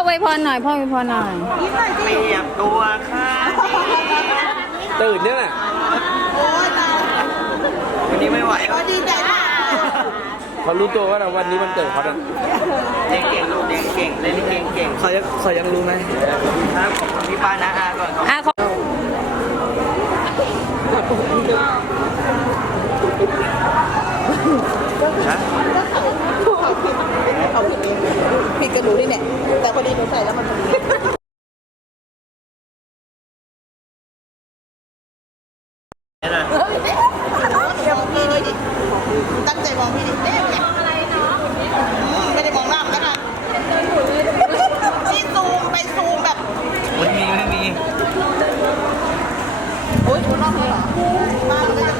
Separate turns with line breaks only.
ไวยพรหน่อยพ่อไวยพรหน่อย
เปรียบตัวข้า
ตื่นเนี่ยแหละ
โอ้ยตาย
วันนี้ไม่ไหว
ก็ดีใจมาก
เขารู้ตัวว่าวันนี้มันเกิดเขาเนี่ย
เด็กเก่งลูกเด็กเก่งเล่นเก่งเก่งเขายังรู้ไหมครับขอบคุณพี่ป้านะอาก่อนครับ
อ่ะขอ
ฮะ
เขาผิดเองผิดกันหนูนี่เนี่ยแต่พอดีหนูใส่แล้วมันพอดี
นี่นะ
มองพี่ดิตั้งใจมองพี่ดิเอ๊ะมองอะไรเนาะไม่ได้มองหน้ามันแล้วกันนี่ซูมไปซูมแบบ
ไม่มี
โอ๊ยคุณรอบเลยเหรอบ้านมันก็จะ